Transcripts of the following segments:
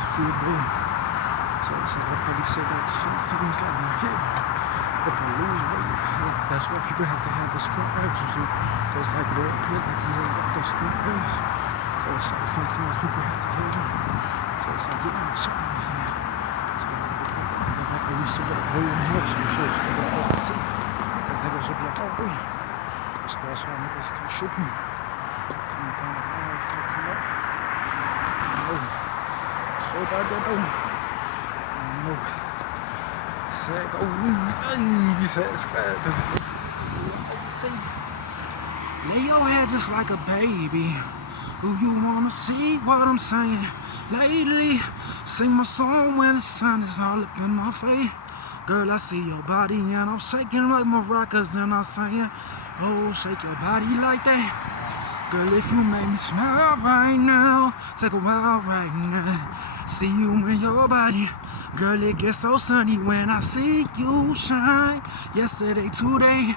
to feel good. So I probably say like sometimes I'm here. If I lose weight, like, that's why people have to have the squat abs, you see. So it's like Brad Pitt, like he has like the squat abs. So it's like sometimes people have to hit them. So it's like getting a challenge. So I used to get a whole much, I'm sure it's gonna go overseas. Because niggas should be like, oh wait. So that's why niggas can shoot me. Coming down the line, if I come up. So about that though. No. Said go hey, said scared. Lay your head just like a baby. Do you wanna see what I'm saying? Lately, sing my song when the sun is all up in my face. Girl, I see your body and I'm shaking like maracas and I'm saying, oh, shake your body like that. Girl, if you make me smile right now, take a while right now. See you in your body. Girl, it gets so sunny when I see you shine. Yesterday, today.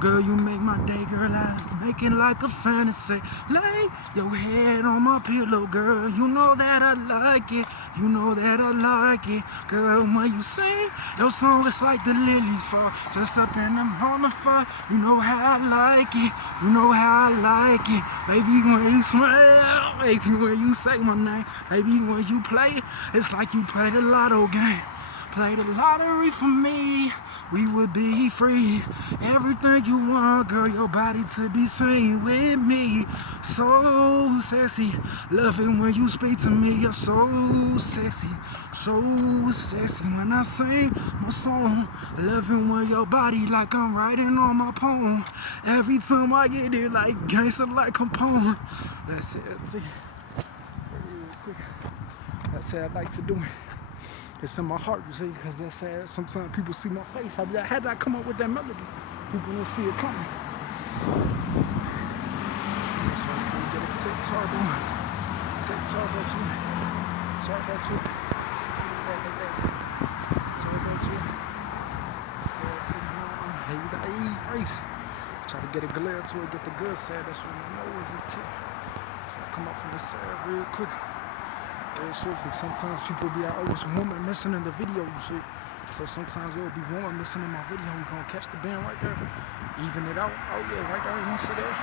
Girl, you make my day, girl. I make it like a fantasy. Lay your head on my pillow, girl. You know that I like it. You know that I like it. Girl, when you sing, your song is like the lilies fall. Just up in the morning fire. You know how I like it. You know how I like it. Baby, when you smile. Baby, when you say my name. Baby, when you play it, it's like you play the lotto game. Play the lottery for me, we would be free. Everything you want, girl, your body to be seen with me. So sexy, love it when you speak to me. You're so sexy when I sing my song. Love it when your body like I'm writing on my poem. Every time I get it like gangsta like Capone. That's it, that's it. Real quick. That's how I like to do it. It's in my heart, you see, because that's sad. Sometimes people see my face. I be like, how did I come up with that melody? People will see it coming. So I'm gonna get a tip turbo. Tip turbo too. Turbo too. Turbo too. Hey, face. Try to get a glare to it, get the good side. That's what I know is a tip. So I come up from the side real quick. Sometimes people be like, oh, it's a woman missing in the video, you see. So sometimes there'll be woman missing in my video. We gonna catch the band right there, even it out. Oh yeah, right there, you see that?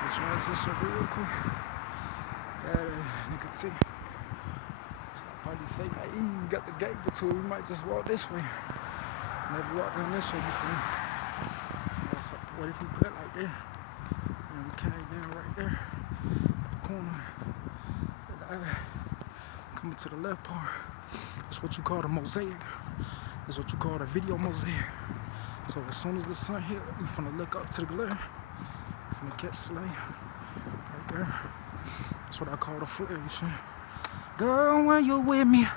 The transition real quick. Nigga T. So I'll probably say, hey, you got the gate between. We might just walk this way. Never walk down this way before. So what if we put it like there? And we came down right there at the corner. Coming to the left part, that's what you call the mosaic. That's what you call the video mosaic. So as soon as the sun hit, you finna look up to the glare. You finna catch the light right there. That's what I call the flare, you see. Girl, when you're with me,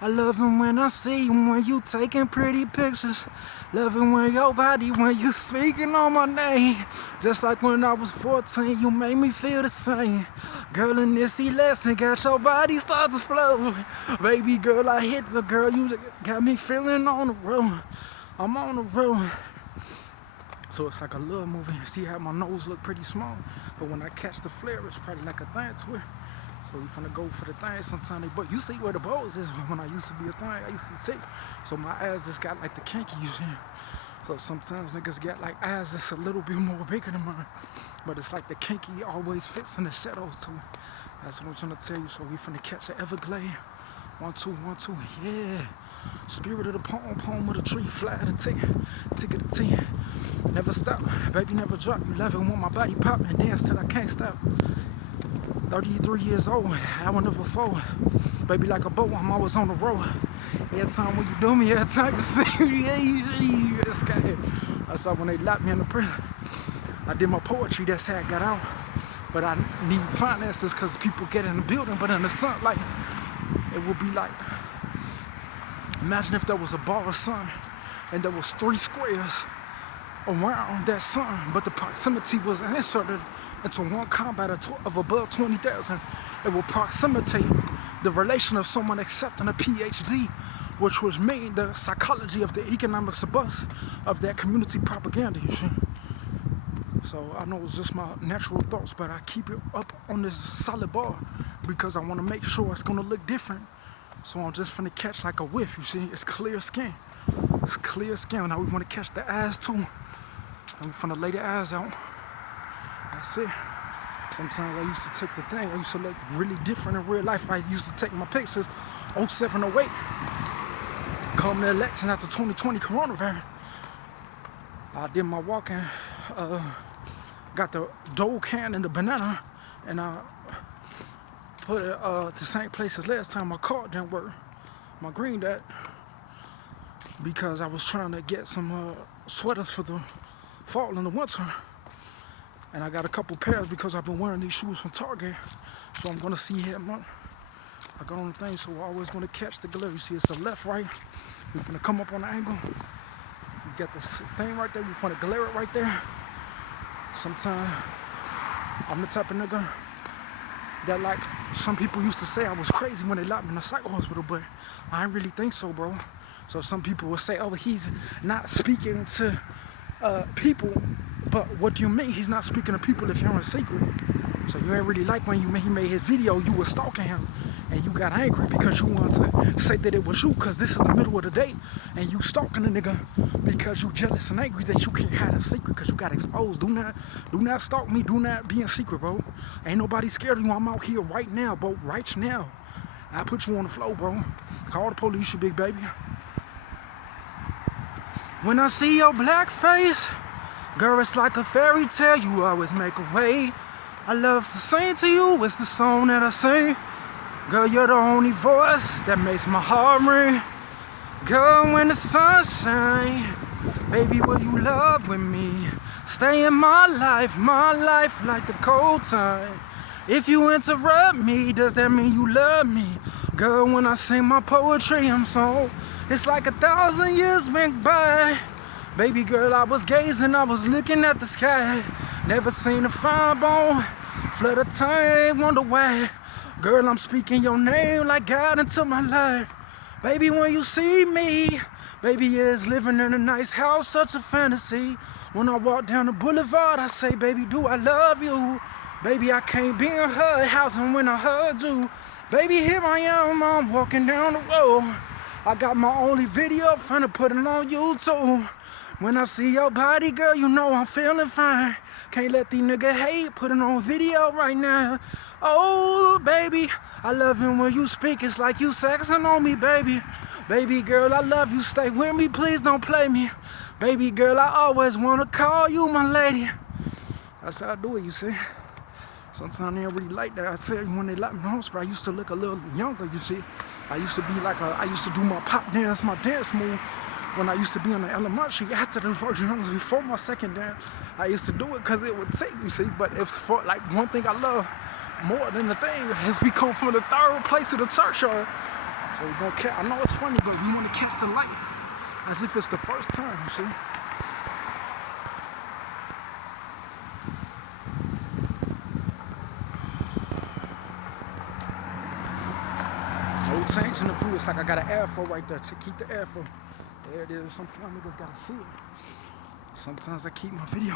I love it when I see you, when you taking pretty pictures. Love it when your body, when you speaking on my name. Just like when I was 14, you made me feel the same. Girl, in this lesson, got your body starts to flow. Baby girl, I hit the girl, you got me feeling on the road. I'm on the road. So it's like a love movie. See how my nose look pretty small, but when I catch the flare, it's probably like a thing to it. So we finna go for the thing sometimes. But you see where the balls is when I used to be a thing, I used to take. So my eyes just got like the kinky, you see. So sometimes niggas got like eyes that's a little bit more bigger than mine. But it's like the kinky always fits in the shadows too. That's what I'm trying to tell you. So we finna catch the Everglade. 1, 2, 1, 2, yeah. Spirit of the poem of the tree, fly the ticket of 10. Never stop, baby, never drop. You love it when my body pop and dance till I can't stop. 33 years old, I will never fall. Baby, like a boat, I'm always on the road. Every time when you do me, every time you see me, it's scared. That's why when they locked me in the prison, I did my poetry, that's how I got out. But I need finances because people get in the building, but in the sunlight, it would be like, imagine if there was a ball of sun and there was 3 squares around that sun, but the proximity was inserted into one combat of above 20,000. It will proximate the relation of someone accepting a PhD, which was me, the psychology of the economics of that community propaganda, you see. So I know it's just my natural thoughts, but I keep it up on this solid bar because I want to make sure it's gonna look different. So I'm just finna catch like a whiff, you see? It's clear skin. It's clear skin. Now we want to catch the eyes too. And we finna lay the eyes out. That's it. Sometimes I used to take the thing. I used to look really different in real life. I used to take my pictures 07, 08. Come the election after 2020 coronavirus. I did my walking, got the dough can and the banana, and I put it the same place as last time. My car didn't work, my green dad, because I was trying to get some sweaters for the fall and the winter. And I got a couple pairs because I've been wearing these shoes from Target. So I'm gonna see here, I got on the thing, so I always want to catch the glare. You see it's the left, right. We're gonna come up on the angle. You got this thing right there, we're gonna glare it right there. Sometimes I'm the type of nigga that, like, some people used to say I was crazy when they locked me in the psych hospital, but I didn't really think so, bro. So some people will say, oh, he's not speaking to people. But what do you mean he's not speaking to people if you're in secret? So you ain't really like when he made his video, you were stalking him and you got angry because you wanted to say that it was you, because this is the middle of the day and you stalking a nigga because you jealous and angry that you can't hide a secret because you got exposed. Do not stalk me. Do not be in secret, bro. Ain't nobody scared of you. I'm out here right now, bro. Right now. I put you on the floor, bro. Call the police, you big baby. When I see your black face, girl, it's like a fairy tale, you always make a way. I love to sing to you, it's the song that I sing. Girl, you're the only voice that makes my heart ring. Girl, when the sun shines, baby, will you love with me? Stay in my life like the cold time. If you interrupt me, does that mean you love me? Girl, when I sing my poetry, I'm so, it's like 1,000 years went by. Baby girl, I was gazing, I was looking at the sky. Never seen a fine bone, flood of time, wonder why. Girl, I'm speaking your name like God into my life. Baby, when you see me, baby is living in a nice house, such a fantasy. When I walk down the boulevard, I say, baby, do I love you? Baby, I can't be in her house, and when I heard you, baby, here I am, I'm walking down the road. I got my only video, finna put it on YouTube. When I see your body, girl, you know I'm feeling fine. Can't let these niggas hate, put it on video right now. Oh, baby, I love it when you speak, it's like you sexing on me, baby. Baby girl, I love you, stay with me, please don't play me. Baby girl, I always wanna call you my lady. That's how I do it, you see. Sometimes they don't really like that. I tell you, when they locked me in the hospital, I used to look a little younger, you see. I used to be like I used to do my pop dance, my dance move. When I used to be in the elementary, after the Virgin Islands, before my second dance, I used to do it because it would take, you see. But it's for, like, one thing I love more than the thing is we come from the third place of the churchyard. So we're gonna catch, I know it's funny, but we want to catch the light as if it's the first time, you see. No change in the view. It's like I got an afro right there to keep the afro. There it is. Sometimes niggas gotta see it. Sometimes I keep my video.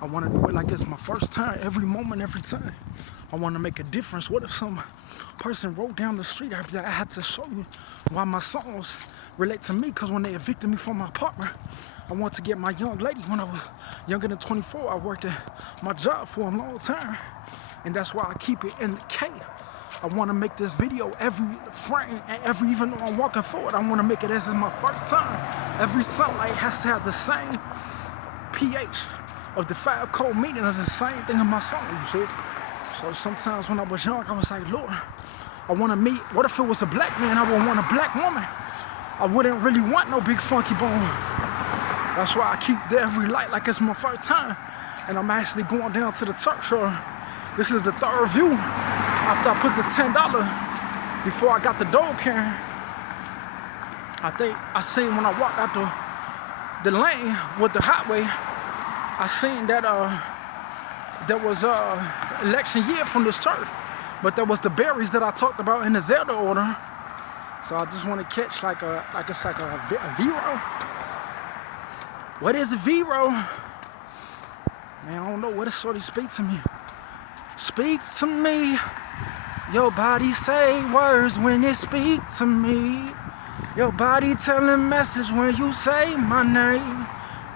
I want to do it like it's my first time, every moment, every time. I want to make a difference. What if some person wrote down the street? I'd be like, I had to show you why my songs relate to me, because when they evicted me from my apartment, I want to get my young lady. When I was younger than 24, I worked at my job for a long time, and that's why I keep it in the K. I want to make this video every frame, and even though I'm walking forward, I want to make it as it's my first time. Every sunlight has to have the same pH of the 5 code meaning of the same thing in my song, you see. So sometimes when I was young, I was like, Lord, I want to meet, what if it was a black man? I would want a black woman. I wouldn't really want no big funky bone. That's why I keep every light like it's my first time. And I'm actually going down to the church. This is the third view after I put the $10 before I got the dog can. I think I seen when I walked out the lane with the highway, I seen that there was election year from this church, but there was the berries that I talked about in the Zelda order. So I just want to catch like it's like a V-roll. What is a V-roll? Man, I don't know. What does shorty speak to me? Speak to me. Your body say words when it speak to me. Your body telling message when you say my name.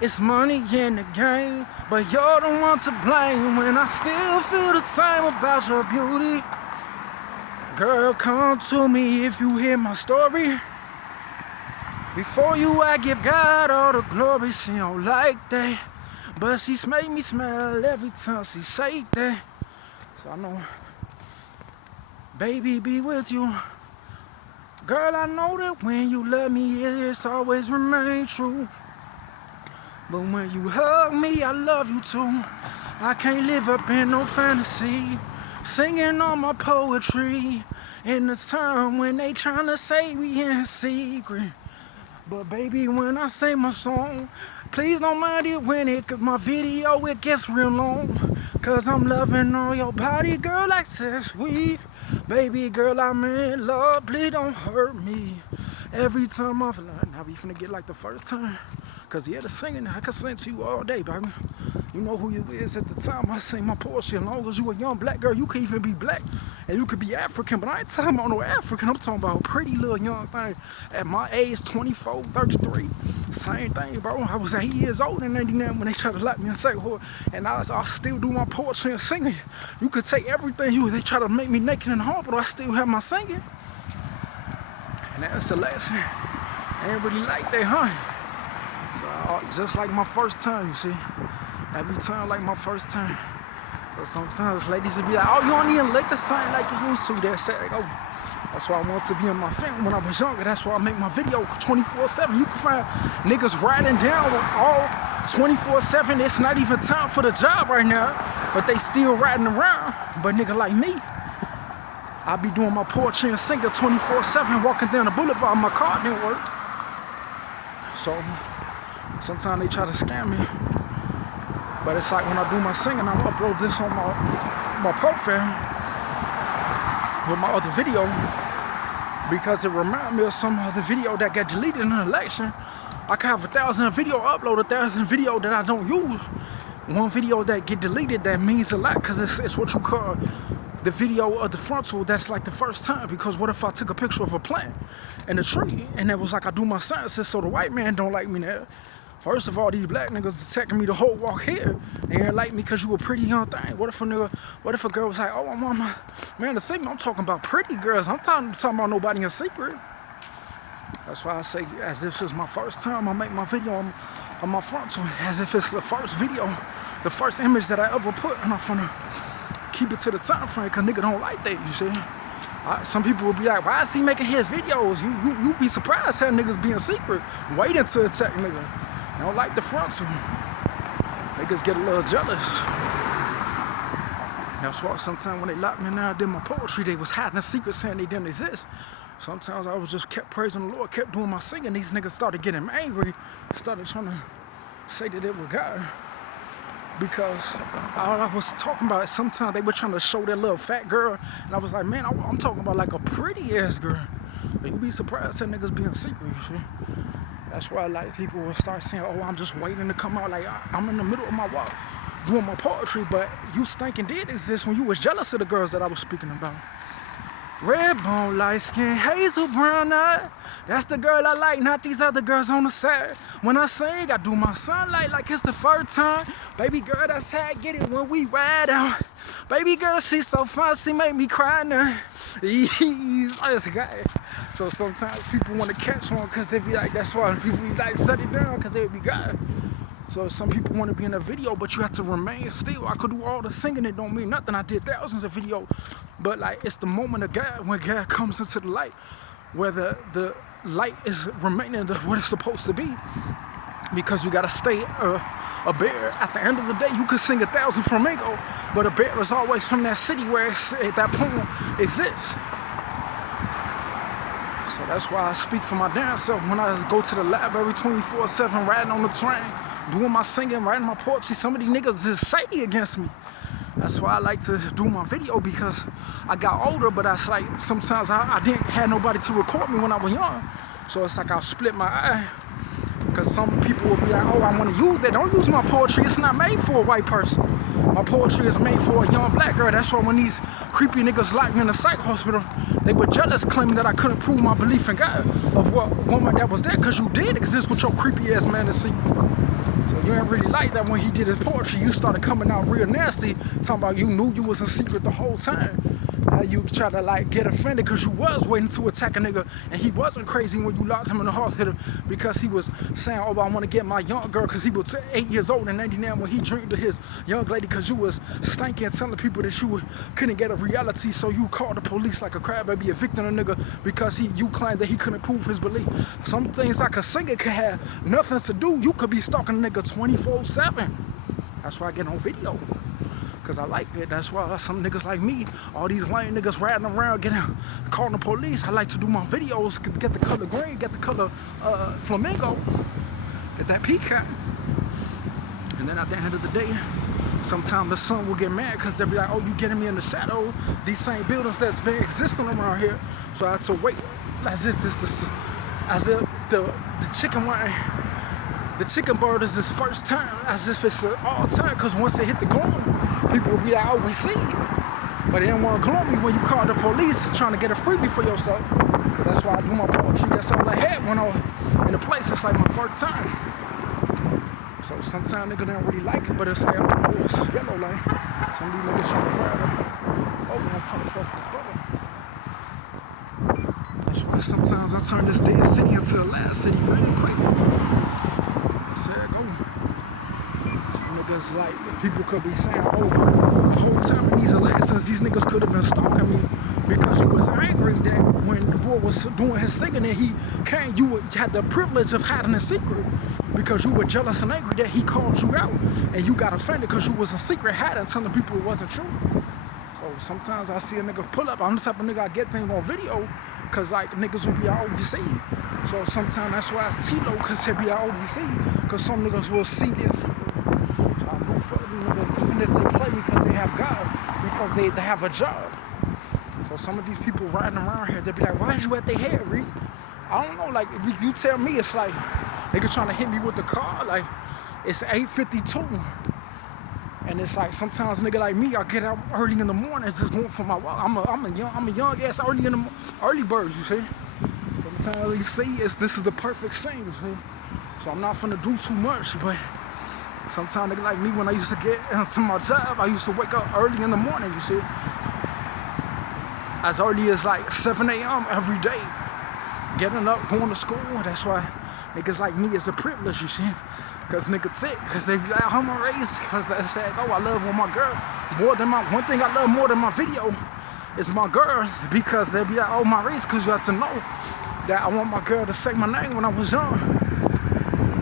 It's money in the game, but you're the one to blame when I still feel the same about your beauty. Girl, come to me if you hear my story. Before you, I give God all the glory. She don't like that, but she make me smile every time she say that. So I know, baby, be with you. Girl, I know that when you love me, it's always remain true. But when you hug me, I love you too. I can't live up in no fantasy, singing all my poetry in the time when they tryna say we in secret. But baby, when I say my song, please don't mind it when my video, it gets real long. Cause I'm loving on your body, girl, like sex sweet. Baby girl, I'm in love, please don't hurt me. Every time I feel like, now we finna get like the first time. Cause yeah, the singing, I can sing to you all day, baby. You know who you is at the time I sing my poetry. As long as you a young black girl, you can even be black. And you could be African, but I ain't talking about no African. I'm talking about a pretty little young thing. At my age, 24, 33. Same thing, bro. I was 8 years old in 99 when they tried to lock me in St. Hood. And I still do my poetry and singing. You could take everything they try to make me naked and hard, but I still have my singing. And that's the lesson. I ain't really like that, huh? So just like my first time, you see. Every time like my first time. So sometimes ladies will be like, oh, you don't even lick the sign like you used to. That's it. Oh, that's why I wanted to be in my family when I was younger. That's why I make my video 24/7. You can find niggas riding down all 24/7. It's not even time for the job right now, but they still riding around. But nigga like me, I be doing my poetry and singing 24/7, walking down the boulevard. My car didn't work. So sometimes they try to scam me. But it's like when I do my singing, I upload this on my profile with my other video because it reminds me of some other video that got deleted in an election. I can have 1,000 video upload, 1,000 video that I don't use. One video that get deleted, that means a lot because it's what you call the video of the frontal. That's like the first time, because what if I took a picture of a plant and a tree and it was like I do my sciences, so the white man don't like me there. First of all, these black niggas attacking me the whole walk here. They didn't like me because you a pretty young thing. What if a girl was like, oh, mama, man, the thing, I'm talking about pretty girls. I'm talking about nobody in secret. That's why I say, as if it's my first time, I make my video on my frontal, as if it's the first video, the first image that I ever put, and I'm finna keep it to the time frame, because nigga don't like that, you see. Some people will be like, why is he making his videos? You be surprised how niggas be in secret, waiting to attack nigga. They don't like the frontal. Niggas get a little jealous. That's why sometimes when they locked me and I did my poetry, they was hiding a secret saying they didn't exist. Sometimes I was just kept praising the Lord, kept doing my singing. These niggas started getting angry, started trying to say that it was God. Because all I was talking about, sometimes they were trying to show that little fat girl. And I was like, man, I'm talking about like a pretty ass girl. But you be surprised that niggas be in secret, you see. That's why like people will start saying, oh, I'm just waiting to come out. Like I'm in the middle of my walk doing my poetry, but you stinking did exist when you was jealous of the girls that I was speaking about. Red bone, light skin, hazel brown eye. That's the girl I like, not these other girls on the side. When I sing, I do my sunlight like it's the first time. Baby girl, that's how I get it when we ride out. Baby girl, she's so fun, she make me cry now. Let's go. So sometimes people want to catch one because they be like, that's why people be like, shut it down because they be God. So some people want to be in a video, but you have to remain still. I could do all the singing, it don't mean nothing. I did thousands of videos, but like it's the moment of God, when God comes into the light, where the light is remaining what it's supposed to be. Because you gotta stay a bear. At the end of the day, you could sing 1,000 flamingo, but a bear is always from that city where that poem exists. So that's why I speak for my damn self when I go to the library 24/7, riding on the train, doing my singing, writing my poetry. Some of these niggas is shady against me. That's why I like to do my video, because I got older, but that's like sometimes I didn't have nobody to record me when I was young. So it's like I'll split my eye Because some people will be like, oh, I want to use that. Don't use my poetry. It's not made for a white person. My poetry is made for a young black girl. That's why when these creepy niggas locked me in a psych hospital, they were jealous, claiming that I couldn't prove my belief in God of what woman that was there, because you did exist with your creepy ass man to see. So you ain't really like that when he did his poetry. You started coming out real nasty, talking about you knew you was in secret the whole time. Now you try to like get offended because you was waiting to attack a nigga, and he wasn't crazy when you locked him in the hospital because he was saying, oh, I want to get my young girl, because he was 8 years old in 99 when he dreamed of his young lady, because you was stinking telling people that you couldn't get a reality, so you called the police like a crybaby, evicting a nigga because you claimed that he couldn't prove his belief. Some things like a singer could have nothing to do. You could be stalking a nigga 24/7. That's why I get on video. Cause I like it. That's why some niggas like me, all these lame niggas riding around calling the police. I like to do my videos, get the color green, get the color flamingo, get that peacock. And then at the end of the day, sometimes the sun will get mad because they'll be like, oh, you getting me in the shadow. These same buildings that's been existing around here. So I had to wait as if the chicken wine. The chicken bird is this first time, as if it's all time, because once it hit the ground, people will be like, oh, we see it. But they didn't want to call me when you call the police trying to get a freebie for yourself. Because that's why I do my poetry. That's all I had when I was in the place. It's like my first time. So sometimes niggas don't really like it, but it's like, oh, it's yellow lane. Some of these niggas trying to grab it. Oh, I'm trying to press this button. That's why sometimes I turn this dead city into a live city very quick. Niggas like people could be saying, oh, the whole time in these elections, these niggas could have been stalking me because you was angry that when the boy was doing his singing and he came, you had the privilege of hiding a secret because you were jealous and angry that he called you out, and you got offended because you was in secret hiding, telling people it wasn't true. So sometimes I see a nigga pull up. I'm the type of nigga I get things on video because like niggas will be all you see. So sometimes that's why it's T-Lo, because he'll be all you see, because some niggas will see their secret. Even if they play me because they have God, because they have a job. So some of these people riding around here, they'll be like, why is you at their head, Reese? I don't know, like, you tell me, it's like, niggas trying to hit me with the car, like, it's 8:52. And it's like, sometimes nigga like me, I get out early in the morning, just going for my walk. I'm a young ass early bird, you see? Sometimes you see, this is the perfect scene, you see? So I'm not finna do too much, but sometimes nigga like me, when I used to get into my job, I used to wake up early in the morning, you see? As early as like 7 a.m. every day. Getting up, going to school. That's why niggas like me is a privilege, you see? Because niggas sick, because they be like, how am I raised? Because they say, oh, I love my girl. One thing I love more than my video is my girl, because they be like, oh, my race, because you have to know that I want my girl to say my name when I was young.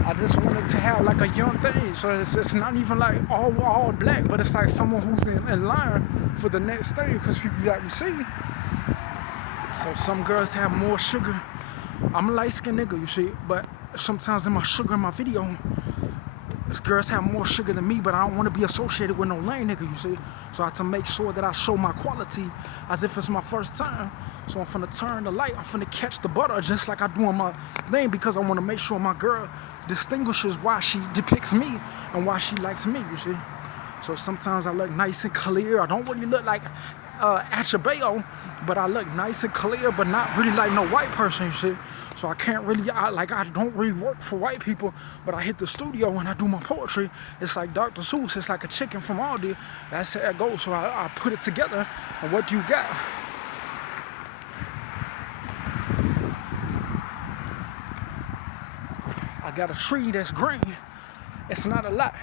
I just wanted to have like a young thing, so it's not even like all black, but it's like someone who's in line for the next thing, because people be like, we see. So some girls have more sugar. I'm a light-skinned nigga, you see, but sometimes in my sugar in my video, these girls have more sugar than me, but I don't want to be associated with no lame nigga, you see. So I have to make sure that I show my quality as if it's my first time. So I'm finna turn the light, I'm finna catch the butter just like I do on my thing, because I want to make sure my girl distinguishes why she depicts me and why she likes me, you see. So sometimes I look nice and clear. I don't really look like Achabayo, but I look nice and clear, but not really like no white person, you see. So I can't really, I don't really work for white people, but I hit the studio and I do my poetry. It's like Dr. Seuss, it's like a chicken from Aldi. That's how it goes. So I put it together, and what do you got? I got a tree that's green. It's not a lot,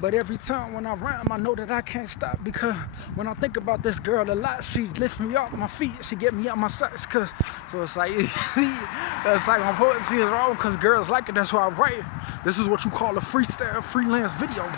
but every time when I rhyme, I know that I can't stop, because when I think about this girl a lot, she lifts me off my feet, she get me out my socks, so it's like, it's like my poetry is wrong, because girls like it, that's why I write. This is what you call a freestyle, freelance video.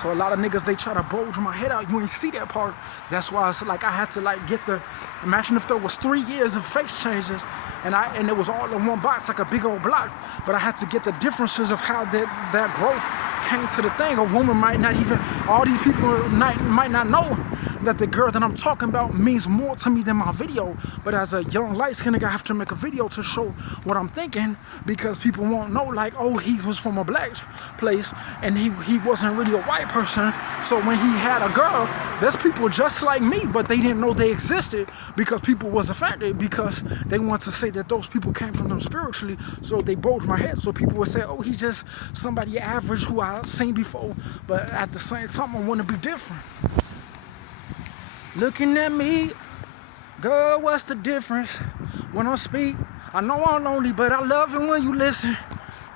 So a lot of niggas, they try to bulge my head out. You ain't see that part. That's why it's like I had to like get the, imagine if there was 3 years of face changes and it was all in one box, like a big old block. But I had to get the differences of how that growth came to the thing. A woman might not even, all these people might not know that the girl that I'm talking about means more to me than my video. But as a young light-skinned nigga, I have to make a video to show what I'm thinking, because people won't know, like, oh, he was from a black place and he wasn't really a white person. So when he had a girl, there's people just like me, but they didn't know they existed because people was offended, because they want to say that those people came from them spiritually. So they bulged my head. So people would say, oh, he's just somebody average who I've seen before. But at the same time, I want to be different. Looking at me, girl, what's the difference when I speak? I know I'm lonely, but I love it when you listen.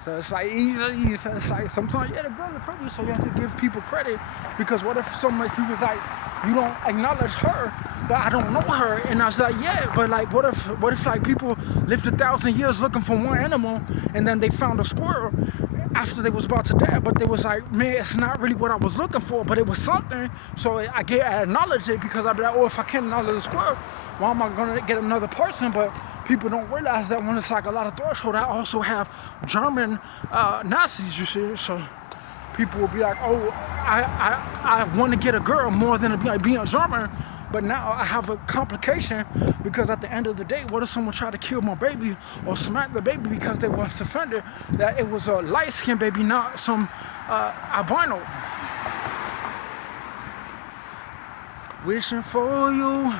So it's like easy. It's like sometimes, yeah, the girl is pretty, so you have to give people credit, because what if so many people's like, you don't acknowledge her, but I don't know her? And I was like, yeah, but like, what if like people lived 1,000 years looking for one animal, and then they found a squirrel after they was about to die, but they was like, man, it's not really what I was looking for, but it was something. So I acknowledge it, because I'd be like, oh, if I can't acknowledge the squirrel, why am I gonna get another person? But people don't realize that when it's like a lot of threshold, I also have German Nazis, you see. So people will be like, oh, I want to get a girl more than being a German. But now I have a complication, because at the end of the day, what if someone tried to kill my baby or smack the baby because they was offended that it was a light-skinned baby, not some albino? Wishing for you,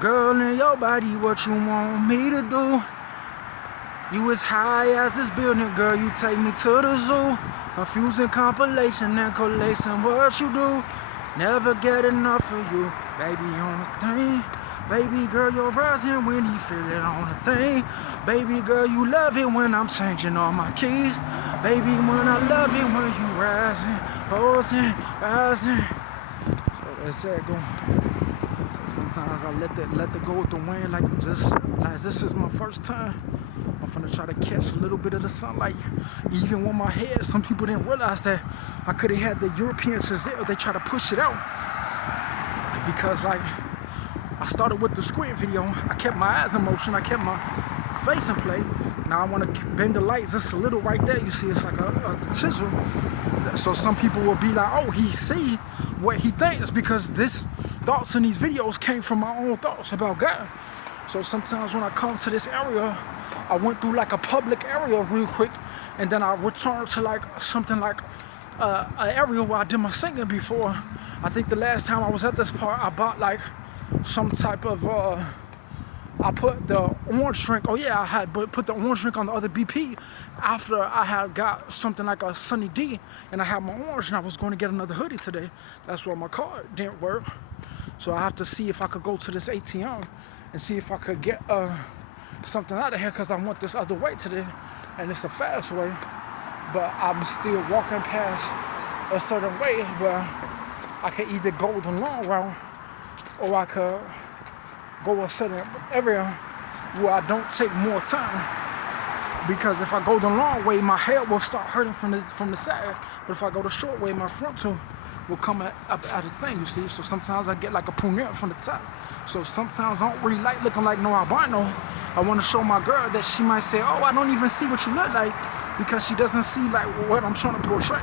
girl, in your body, what you want me to do? You as high as this building, girl, you take me to the zoo. Confusing compilation and collation, what you do? Never get enough of you, baby, on the thing. Baby girl, you're rising when you feel it on the thing. Baby girl, you love it when I'm changing all my keys. Baby, when I love it when you rising, posing, rising. So that's it, go. So sometimes I let the go with the wind, like this is my first time. I'm finna try to catch a little bit of the sunlight. Even with my head, some people didn't realize that I could have had the European Giselle. They try to push it out. Because like, I started with the squint video. I kept my eyes in motion. I kept my face in play. Now I want to bend the lights just a little right there. You see, it's like a chisel. So some people will be like, oh, he see what he thinks, because this thoughts in these videos came from my own thoughts about God. So sometimes when I come to this area, I went through like a public area real quick, and then I returned to like something like an area where I did my singing before. I think the last time I was at this part, I bought like some type of, I put the orange drink, oh yeah, I had put the orange drink on the other BP after I had got something like a Sunny D, and I had my orange, and I was going to get another hoodie today. That's why my card didn't work. So I have to see if I could go to this ATM and see if I could get something out of here, because I want this other way today, and it's a fast way, but I'm still walking past a certain way where I could either go the long route, or I could go a certain area where I don't take more time, because if I go the long way, my head will start hurting from the side, but if I go the short way, my frontal will come up at the thing, you see. So sometimes I get like a punir from the top. So sometimes I don't really like looking like no albino. I want to show my girl that she might say, oh, I don't even see what you look like, because she doesn't see like what I'm trying to portray.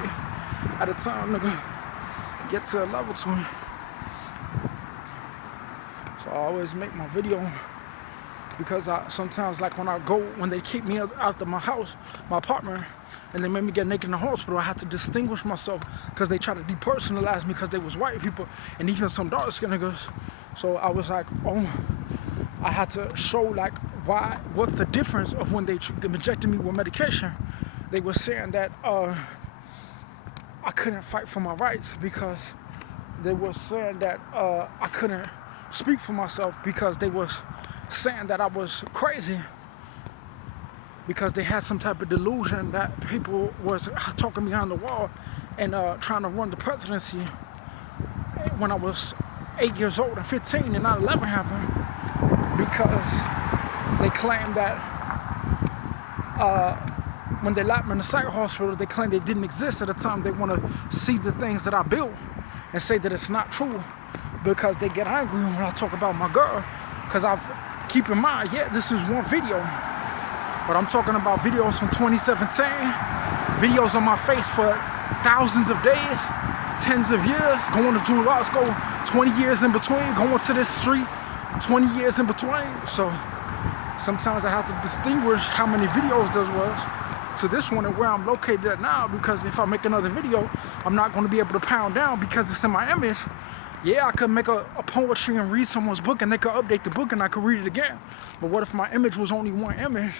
At a time, nigga, get to a level to it. So I always make my video, because sometimes like when they keep me out of my house, my apartment, and they made me get naked in the hospital, I had to distinguish myself, because they try to depersonalize me because they was white people, and even some dark skinned niggas. So I was like, oh, I had to show like what's the difference of when they injected me with medication. They were saying that I couldn't fight for my rights, because they were saying that I couldn't speak for myself, because they was saying that I was crazy, because they had some type of delusion that people was talking behind the wall and trying to run the presidency when I was 8 years old and 15 and 9/11 happened, because they claimed that when they locked me in the psych hospital, they claimed they didn't exist at the time. They want to see the things that I built and say that it's not true, because they get angry when I talk about my girl. Because keep in mind, yeah, this is one video, but I'm talking about videos from 2017, videos on my face for thousands of days, tens of years, going to junior law school, 20 years in between going to this street, 20 years in between. So sometimes I have to distinguish how many videos there was to this one and where I'm located at now, because if I make another video, I'm not going to be able to pound down because it's in my image. Yeah, I could make a poetry and read someone's book and they could update the book and I could read it again. But what if my image was only one image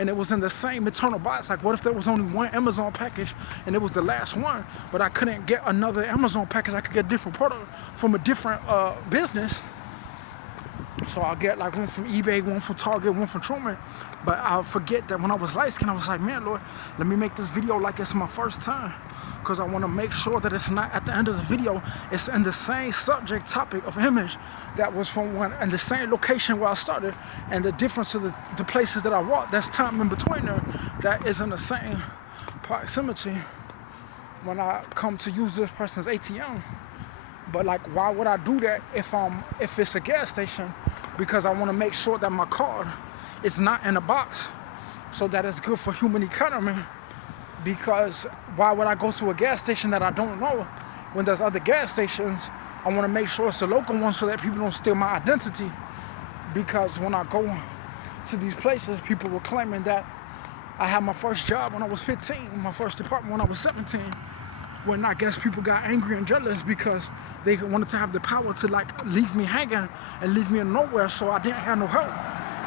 and it was in the same eternal box? Like, what if there was only one Amazon package and it was the last one, but I couldn't get another Amazon package? I could get a different product from a different business. So I'll get like one from eBay, one from Target, one from Truman. But I'll forget that when I was light-skinned, I was like, man, Lord, let me make this video like it's my first time. Because I want to make sure that it's not at the end of the video, it's in the same subject topic of image that was from one and the same location where I started, and the difference of the places that I walked, that's time in between there, that is in the same proximity when I come to use this person's ATM. But like, why would I do that if it's a gas station? Because I want to make sure that my card is not in a box, so that it's good for human economy. Because why would I go to a gas station that I don't know when there's other gas stations? I want to make sure it's a local one so that people don't steal my identity. Because when I go to these places, people were claiming that I had my first job when I was 15, my first apartment when I was 17. When I guess people got angry and jealous because they wanted to have the power to like leave me hanging and leave me in nowhere, so I didn't have no help.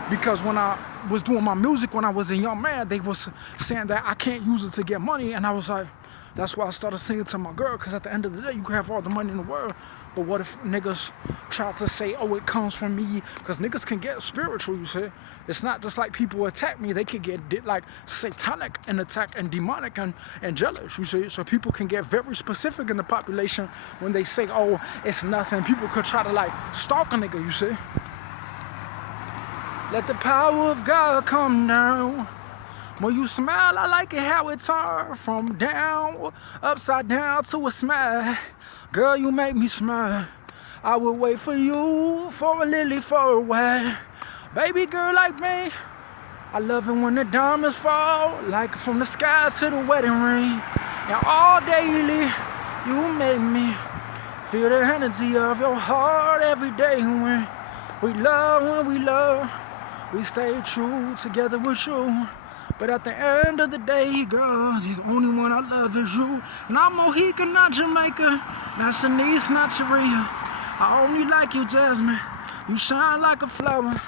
Because when I was doing my music when I was a young man, they was saying that I can't use it to get money, and I was like, that's why I started singing to my girl, because at the end of the day, you can have all the money in the world, but what if niggas try to say, oh, it comes from me? Because niggas can get spiritual, you see. It's not just like people attack me, they can get like satanic and attack and demonic and jealous, you see. So people can get very specific in the population when they say, oh, it's nothing. People could try to like stalk a nigga, you see. Let the power of God come down. When you smile, I like it how it turns from down, upside down to a smile. Girl, you make me smile. I will wait for you for a lily for a while. Baby girl like me, I love it when the diamonds fall, like from the sky to the wedding ring. And all daily, you make me feel the energy of your heart every day. When we love, we stay true together with you. But at the end of the day, girl, the only one I love is you. Not Mohican, not Jamaica, not Shanice, not Sharia. I only like you, Jasmine. You shine like a flower.